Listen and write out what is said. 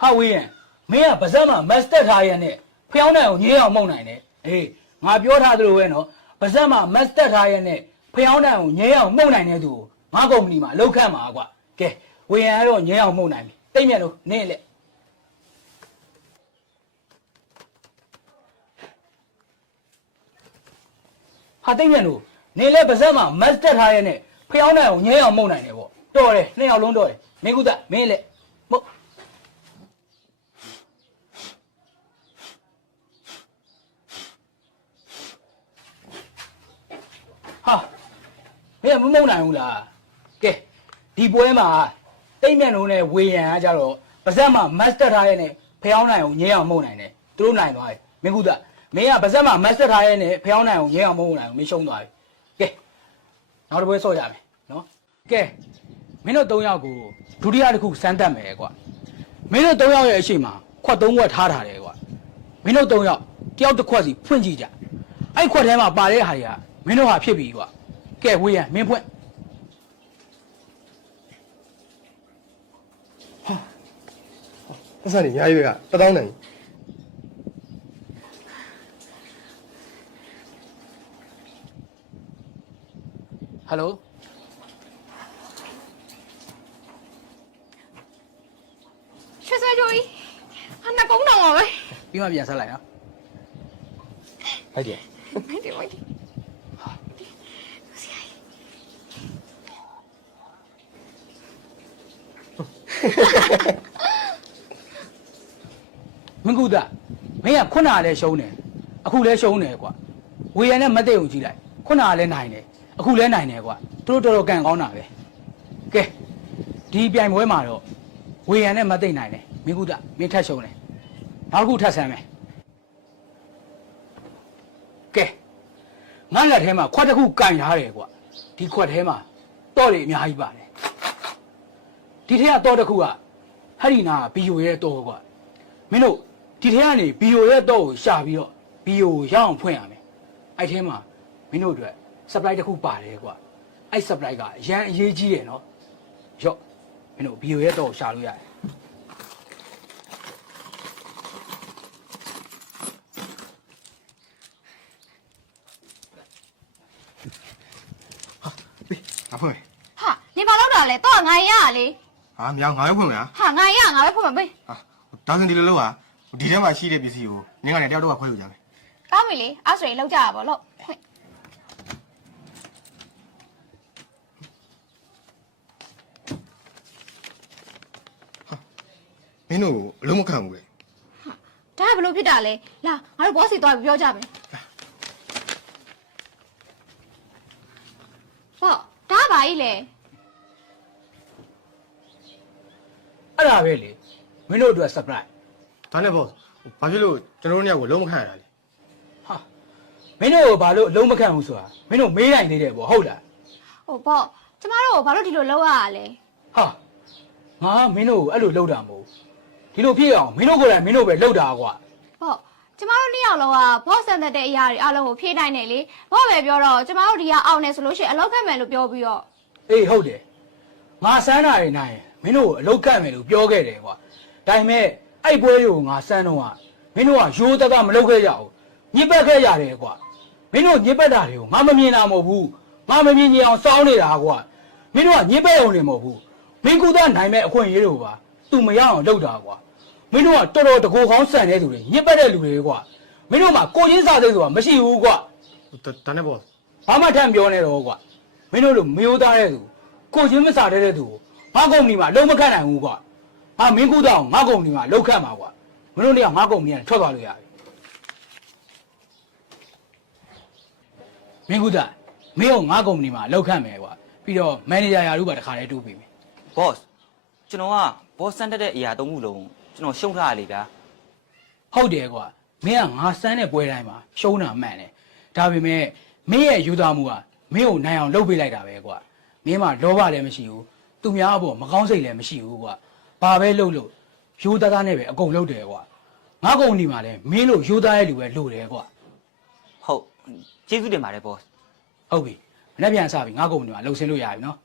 ဟာဝေးရင်မင်းကပါဇက်မှာမတ်စတက်ထားရတဲ့ဖျောင်းနိုင်ကိုငင်းအောင်မှုန်နိုင်တယ်အေးငါပြောထားသလိုပဲနော်ပါဇက်မှာမတ်စတက်ထားရတဲ့ဖျောင်းနိုင်ကိုငင်းအောင်မှုန်နိုင်တဲ့သူကိုငါကုမ္ပဏီမှာအလုပ်ခန့်မှာကွာကဲဝေးရင်ကတော့ငင်းအောင်မှုန်နိုင်ပြီတိတ်မြတ်လို့နင်းလက်ဟာတိတ်မြတ်လို့နင်းလဲပါဇက်မှာမတ်စတက်ထားရတဲ့ဖျောင်းနိုင်ကိုငင်းအောင်မှုန်နိုင်တယ်ပေါ့တော်တယ်နှစ်ယောက်လုံးတော်တယ်မင်းကုသမင်းလက်မဟုတ် မင်းကမမုံနိုင်ဘူးလားကဲဒီပွဲမှာတိတ်မြတ်လုံးနဲ့ဝေယံကကြတော့ပါဇက်မှာမတ်စတက်ထားရဲနဲ့ဖျောင်းနိုင်အောင်ငဲအောင်မုံနိုင်တယ်သူတို့နိုင်သွားပြီမင်းကုသမင်းကပါဇက်မှာမတ်စတက်ထားရဲနဲ့ဖျောင်းနိုင်အောင်ငဲအောင်မုံနိုင်အောင်မင်းရှုံးသွားပြီကဲနောက်တစ်ပွဲဆော့ရမယ်နော်ကဲမင်းတို့၃ယောက်ကိုဒုတိယတစ်ခုစမ်းတက်မယ်ကွာမင်းတို့၃ယောက်ရဲ့အရှိမခွက်၃ခွက်ထားထားတယ်ကွာမင်းတို့၃ယောက်တယောက်တစ်ခွက်စီဖွင့်ကြည့်ကြအဲ့ခွက်ထဲမှာပါတဲ့ဟာတွေကမင်းတို့ဟာဖြစ်ပြီကွာ ကဲဝေးရမင်းဖွင့်ပတ်စံနေအများကြီးပဲကတသောင်းနိုင်ဟယ်လိုရွှေဆွဲကြိုးကြီးဟာနှစ်ကုန်းတော်ပါပဲပြီးမှပြန်ဆက်လိုက်နော်ဟုတ်တယ်မိုက်တယ်မိုက်တယ် မင်းကုသမင်းကခုနကလည်းရှုံးတယ်အခုလည်းရှုံးတယ်ကွာဝေရနဲ့မသိအောင်ကြည့်လိုက်ခုနကလည်းနိုင်တယ်အခုလည်းနိုင်တယ်ကွာသူတို့တော်တော်ကန်ကောင်းတာပဲကဲဒီပြိုင်ပွဲမှာတော့ဝေရနဲ့မသိနိုင်တယ်မင်းကုသမင်းထက်ရှုံးတယ်နောက်တစ်ခုထပ်ဆမ်းမယ်ကဲငါလက်ထဲမှာခွက်တစ်ခုကန်ထားတယ်ကွာဒီခွက်ထဲမှာတော့တွေအများကြီးပါတယ် ဒီထဲကတော့တစ်ခုကဟဲ့ဒီနာဘီယိုရဲ့တော့ကွာမင်းတို့ဒီထဲကနေဘီယိုရဲ့တော့ကိုရှာပြီးတော့ဘီယိုကိုရအောင်ဖွင့်ရမယ်အဲ့ထဲမှာမင်းတို့အတွက် supply တစ်ခုပါတယ်ကွာအဲ့ supply ကအရန်အရေးကြီးတယ်နော်ရော့မင်းတို့ဘီယိုရဲ့တော့ကိုရှာလို့ရတယ်ငါဖွင့်မယ်ဟာနေပါတော့တာလေတော့ငါရရလေ ဟာမြောင်ငါရောက်ဖွင့်မယ်ဟာဟာငါရငါပဲဖွင့်မှာပဲဟာဒါဆိုဒီလိုလုပ်ဟာဒီထဲမှာရှိတဲ့ပစ္စည်းကိုနင်းကနေတယောက်တော့ခွဲလို့ကြမယ်ကောင်းပြီလေအဲ့ဆိုရင်လောက်ကြရပါလို့ဖွင့်မင်းတို့အလုံးမခံဘူးလေဒါကဘလို့ဖြစ်တာလဲလာငါတို့ဘောစီသွားပြီးပြောကြမယ်ဟောဒါကဘာကြီးလဲ ဒါပဲလေမင်းတို့အတွက် supply ဒါနဲ့ boss ဘာဖြစ်လို့ကျွန်တော်တို့ညကိုလုံးမခံရတာလဲဟာမင်းတို့ကိုဘာလို့အလုံးမခံဘူးဆိုတာမင်းတို့မေးနိုင်သေးတယ်ပေါ့ဟုတ်လားဟိုပေါ့ကျမတို့ဘာလို့ဒီလိုလောက်ရရလဲဟာငါမင်းတို့ကိုအဲ့လိုလုပ်တာမဟုတ်ဘူးဒီလိုဖြစ်အောင်မင်းတို့ကိုယ်တိုင်မင်းတို့ပဲလုပ်တာကွာဟောကျမတို့နှစ်ယောက်လုံးကဘောဆန်သက်တဲ့အရာတွေအလုံးကိုဖြည့်နိုင်တယ်လေဘောပဲပြောတော့ကျမတို့ဒီကအောင်နေဆိုလို့ရှိရင်အလောက်ခတ်မယ်လို့ပြောပြီးတော့အေးဟုတ်တယ်ငါစမ်းတာတွေနိုင်ရင် မင်းတို့ကိုအလုတ်ကတ်မယ်လို့ပြောခဲ့တယ်ကွာဒါပေမဲ့အဲ့ပွဲတွေကိုငါစမ်းတော့ကမင်းတို့ကရိုးသားသားမလုပ်ခဲ့ကြဘူးညစ်ပတ်ခဲ့ရတယ်ကွာမင်းတို့ညစ်ပတ်တာတွေကိုငါမမြင်တာမဟုတ်ဘူးငါမမြင်ကြအောင်စောင်းနေတာကွာမင်းတို့ကညစ်ပတ်ရုံနေမဟုတ်ဘူးမင်းကူသားနိုင်မဲ့အခွင့်အရေးတွေကိုပါသူမရအောင်လုပ်တာကွာမင်းတို့ကတော်တော်တကူကောင်းဆန်တဲ့သူတွေညစ်ပတ်တဲ့လူတွေကွာမင်းတို့မှာကိုချင်းစာသိဆိုတာမရှိဘူးကွာဒါနဲ့ boss ဘာမှထမ်းပြောနေတော့ကွာမင်းတို့လိုမယိုးသားတဲ့သူကိုချင်းမစားတဲ့သူကို ငါကုမ္ပဏီမှာအလုံးမခတ်နိုင်ဘူးကွာဟာမင်းကူတောင်ငါကုမ္ပဏီမှာအလုံးခတ်မှာကွာမင်းတို့တွေကငါကုမ္ပဏီကနေထွက်သွားလို့ရပြီမင်းကူတာမင်းကငါကုမ္ပဏီမှာအလုံးခတ်မယ်ကွာပြီးတော့မန်နေဂျာရာထူးပါတခါတည်းတိုးပေးမယ် boss ကျွန်တော်က boss စမ်းတက်တဲ့အရာသုံးခုလုံးကျွန်တော်ရှုံးထားရလေဗျာဟုတ်တယ်ကွာမင်းကငါစမ်းတဲ့ပွဲတိုင်းမှာရှုံးတာမှန်တယ်ဒါပေမဲ့မင်းရဲ့ယူသားမှုကမင်းကိုနိုင်အောင်လုပ်ပေးလိုက်တာပဲကွာမင်းမှာလောဘလည်းမရှိဘူး သူများအပေါ်မကောင်းစိတ်လည်းမရှိဘူးကွာဘာပဲလုပ်လို့ယူသားသားနဲ့ပဲအကုန်လုပ်တယ်ကွာငါကုမ္ပဏီမှာလည်းမင်းလို့ယူသားရဲ့လူပဲလို့တယ်ကွာဟုတ်ကျေးဇူးတင်ပါတယ် boss ဟုတ်ပြီမနေ့ပြန်စပြီငါကုမ္ပဏီမှာလှုပ်ဆင်းလို့ရပြီနော်